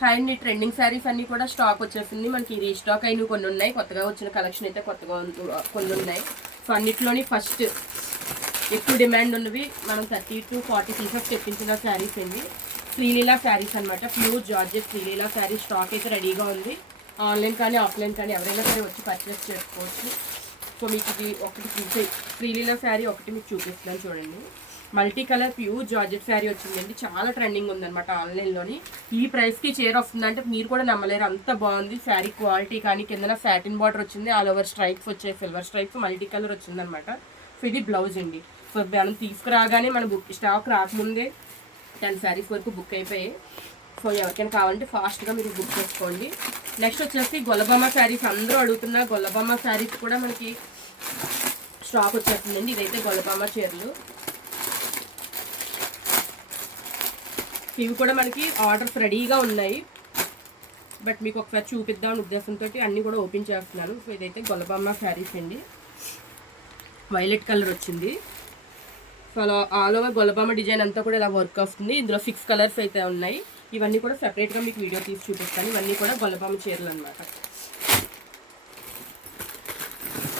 Hi trending saris అన్ని కూడా stock వచ్చేసింది. మనకి రీస్టాక్ అయిన కొన్ని ఉన్నాయి. కొత్తగా వచ్చిన కలెక్షన్ అయితే కొత్తగా కొన్ని ఉన్నాయి. సో అన్నిట్లోని ఫస్ట్ ఎక్కువ డిమాండ్ ఉన్నవి మనం థర్టీ టు ఫార్టీ పీసెస్ తెప్పించిన శారీస్ అండి. శ్రీలీలా శారీస్ అనమాట pure georgette Sreeleela saris stock అయితే రెడీగా ఉంది. ఆన్లైన్ కానీ ఆఫ్లైన్ కానీ ఎవరైనా సరే వచ్చి పర్చేస్ చేసుకోవచ్చు. సో మీకు ఇది ఒకటి చూసే శ్రీలీలా శారీ ఒకటి మీకు చూపిస్తున్నాను చూడండి. Multi colour pure georgette sari వచ్చిందండి. చాలా ట్రెండింగ్ ఉందన్నమాట ఆన్లైన్లోని. ఈ ప్రైస్కి చీర వస్తుందంటే మీరు కూడా నమ్మలేరు. అంత బాగుంది శారీ క్వాలిటీ కానీ కిందన సాటిన్ బార్డర్ వచ్చింది. ఆల్ ఓవర్ స్ట్రైప్స్ వచ్చాయి. సిల్వర్ స్ట్రైప్స్ మల్టీ కలర్ వచ్చిందనమాట సో ఇది బ్లౌజ్ అండి. సో మనం తీసుకురాగానే మన బుక్ స్టాక్ రాకముందే టెన్ శారీస్ వరకు బుక్ అయిపోయాయి. సో ఎవరికైనా కావాలంటే ఫాస్ట్గా మీరు బుక్ చేసుకోండి. నెక్స్ట్ వచ్చేసి గొల్లబొమ్మ శారీస్. అందరూ అడుగుతున్న గొల్లబొమ్మ శారీస్ కూడా మనకి స్టాక్ వచ్చేస్తుందండి. ఇదైతే గొల్లబొమ్మ చీరలు. ఇవి కూడా మనకి ఆర్డర్స్ రెడీగా ఉన్నాయి. బట్ మీకు ఒకసారి చూపిద్దామని ఉద్దేశంతో అన్నీ కూడా ఓపెన్ చేస్తున్నాను. సో ఇదైతే గొల్లబొమ్మ శారీస్ అండి. వైలెట్ కలర్ వచ్చింది. సో అలా ఆల్ ఓవర్ గొల్లబొమ్మ డిజైన్ అంతా కూడా ఇలా వర్క్ వస్తుంది. ఇందులో సిక్స్ కలర్స్ అయితే ఉన్నాయి. ఇవన్నీ కూడా సెపరేట్గా మీకు వీడియో తీసి చూపిస్తాను. ఇవన్నీ కూడా గొల్లబొమ్మ చీరలు అనమాట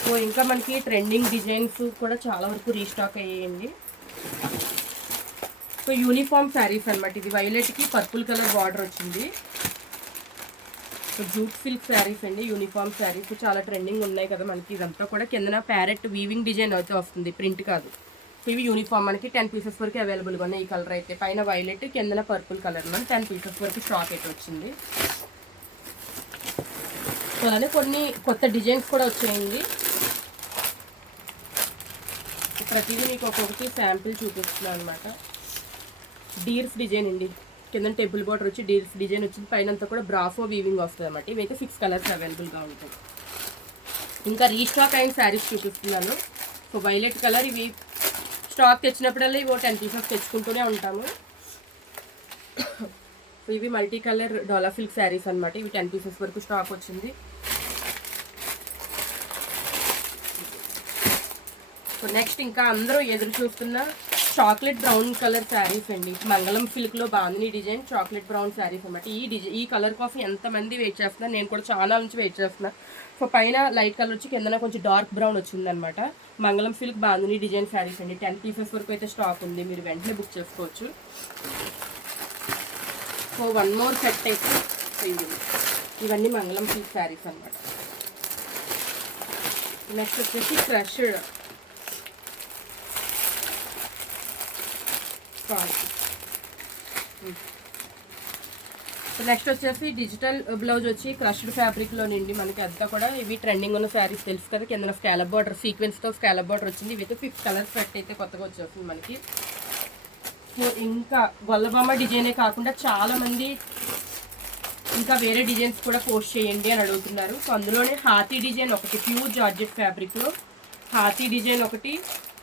సో ఇంకా మనకి ట్రెండింగ్ డిజైన్స్ కూడా చాలా వరకు రీస్టాక్ అయ్యాయండి. సో యూనిఫామ్ శారీస్ అనమాట ఇది వైలెట్కి పర్పుల్ కలర్ బార్డర్ వచ్చింది. సో జూట్ సిల్క్ శారీస్ అండి యూనిఫామ్ శారీస్. చాలా ట్రెండింగ్ ఉన్నాయి కదా మనకి. ఇదంతా కూడా కిందన ప్యారెట్ వీవింగ్ డిజైన్ అయితే వస్తుంది. ప్రింట్ కాదు. సో ఇవి యూనిఫామ్ మనకి టెన్ పీసెస్ వరకు అవైలబుల్గా ఉన్నాయి ఈ కలర్ అయితే. పైన వైలెట్ కిందన పర్పుల్ కలర్ మనం టెన్ పీసెస్ వరకు స్టాక్ అయితే వచ్చింది. సో అలానే కొన్ని కొత్త డిజైన్స్ కూడా వచ్చాయండి. ప్రతిదీ మీకు ఒక్కొక్కటి శాంపిల్ చూపిస్తున్నాను అనమాట డీర్స్ డిజైన్ అండి. కింద టెంపుల్ బార్డర్ వచ్చి డీర్స్ డిజైన్ వచ్చింది. పైన అంతా కూడా బ్రాఫో వీవింగ్ వస్తుంది అనమాట ఇవైతే సిక్స్ కలర్స్ అవైలబుల్గా ఉంటాయి. ఇంకా రీస్టాక్ అయిన శారీస్ చూపిస్తున్నాను. సో వైలెట్ కలర్ ఇవి స్టాక్ తెచ్చినప్పుడల్లా ఇవి టెన్ పీసెస్ తెచ్చుకుంటూనే ఉంటాము. ఇవి multi colour dola silk saris అనమాట ఇవి టెన్ పీసెస్ వరకు స్టాక్ వచ్చింది. సో నెక్స్ట్ ఇంకా అందరూ ఎదురు చూస్తున్న చాక్లెట్ బ్రౌన్ కలర్ శారీస్ అండి. మంగళం సిల్క్లో బాగుంది డిజైన్. చాక్లెట్ బ్రౌన్ శారీస్ అనమాట ఈ డిజైన్ ఈ కలర్ కోసం ఎంతమంది వెయిట్ చేస్తున్నారు? నేను కూడా చాలా నుంచి వెయిట్ చేస్తున్నా. సో పైన లైట్ కలర్ వచ్చి కిందన కొంచెం డార్క్ బ్రౌన్ వచ్చిందనమాట మంగళం సిల్క్ బాగుంది డిజైన్ శారీస్ అండి. టెన్ పీసెస్ వరకు అయితే స్టాక్ ఉంది. మీరు వెంటనే బుక్ చేసుకోవచ్చు. సో వన్ మోర్ సెట్ అయితే ఇవన్నీ మంగళం సిల్క్ శారీస్ అనమాట నెక్స్ట్ వచ్చేసి క్రష్డ్ నెక్స్ట్ hmm. వచ్చేసి డిజిటల్ బ్లౌజ్ uh, వచ్చి క్రష్డ్ ఫ్యాబ్రిక్లో నిండి మనకి అంతా కూడా ఇవి ట్రెండింగ్ ఉన్న శారీస్ తెలుసు కదా కింద స్కాలప్ బార్డర్ సీక్వెన్స్తో స్కాలప్ బార్డర్ వచ్చింది. ఇవి అయితే ఫిఫ్త్ కలర్ సెట్ అయితే కొత్తగా వచ్చేస్తుంది మనకి. సో ఇంకా గొల్లబొమ్మ డిజైనే కాకుండా చాలామంది ఇంకా వేరే డిజైన్స్ కూడా పోస్ట్ చేయండి అని అడుగుతున్నారు. సో అందులోనే హాతీ డిజైన్ ఒకటి ప్యూర్ జార్జెట్ ఫ్యాబ్రిక్లో హాతీ డిజైన్ ఒకటి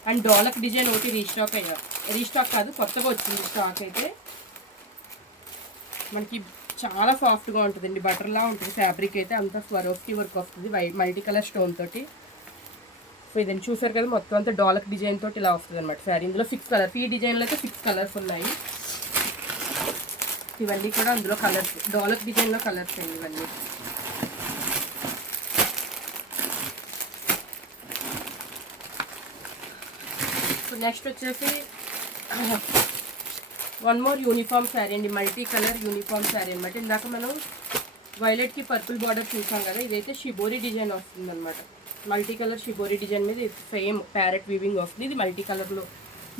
అండ్ డోలక్ డిజైన్ ఒకటి రీస్టాక్ అయ్యా. రీస్టాక్ కాదు కొత్తగా వచ్చింది స్టాక్ అయితే. మనకి చాలా సాఫ్ట్గా ఉంటుందండి. బటర్లా ఉంటుంది ఫ్యాబ్రిక్ అయితే. అంతా స్వరోఫ్కి వర్క్ వస్తుంది. వైట్ మల్టీ కలర్ స్టోన్ తోటి. సో ఇదని చూసారు కదా మొత్తం అంతా డాలక్ డిజైన్ తోటి ఇలా వస్తుంది అనమాట శారీ. ఇందులో సిక్స్ కలర్స్ ఈ డిజైన్లో అయితే సిక్స్ కలర్స్ ఉన్నాయి. ఇవన్నీ కూడా అందులో కలర్స్ డాలక్ డిజైన్లో కలర్స్ అండి ఇవన్నీ. ఇప్పుడు నెక్స్ట్ వచ్చేసి వన్ మోర్ యూనిఫామ్ శారీ అండి. మల్టీ కలర్ యూనిఫామ్ శారీ అనమాట ఇందాక మనం వైలెట్కి పర్పుల్ బార్డర్ చూసాం కదా ఇదైతే షిబోరి డిజైన్ వస్తుంది అనమాట మల్టీ కలర్ షిబోరి డిజైన్ మీద సేమ్ ప్యారెట్ వీవింగ్ వస్తుంది. ఇది మల్టీ కలర్లో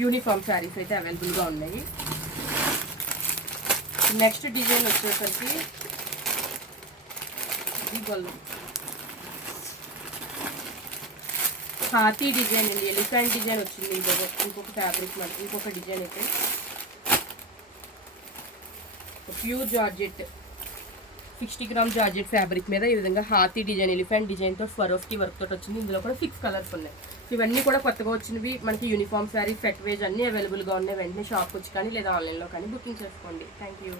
యూనిఫామ్ శారీస్ అయితే అవైలబుల్గా ఉన్నాయి. నెక్స్ట్ డిజైన్ వచ్చేసరికి ఇది హాతీ డిజైన్ అండి ఎలిఫెంట్ డిజైన్ వచ్చింది ఇంకొక ఇంకొక ఫ్యాబ్రిక్ మనకి ఇంకొక డిజైన్ అయితే. Pure georgette sixty gram georgette fabric మీద ఈ విధంగా హాతీ డిజైన్ ఎలిఫెంట్ డిజైన్తో స్వరోఫ్కి వర్క్ తోటి వచ్చింది. ఇందులో కూడా సిక్స్ కలర్స్ ఉన్నాయి. ఇవన్నీ కూడా కొత్తగా వచ్చినవి మనకి యూనిఫామ్ శారీ సెట్ వేజ్ అన్నీ అవైలబుల్గా ఉన్నాయి. వెంటనే షాప్కి వచ్చి కానీ లేదా ఆన్లైన్లో కానీ బుకింగ్ చేసుకోండి. Thank you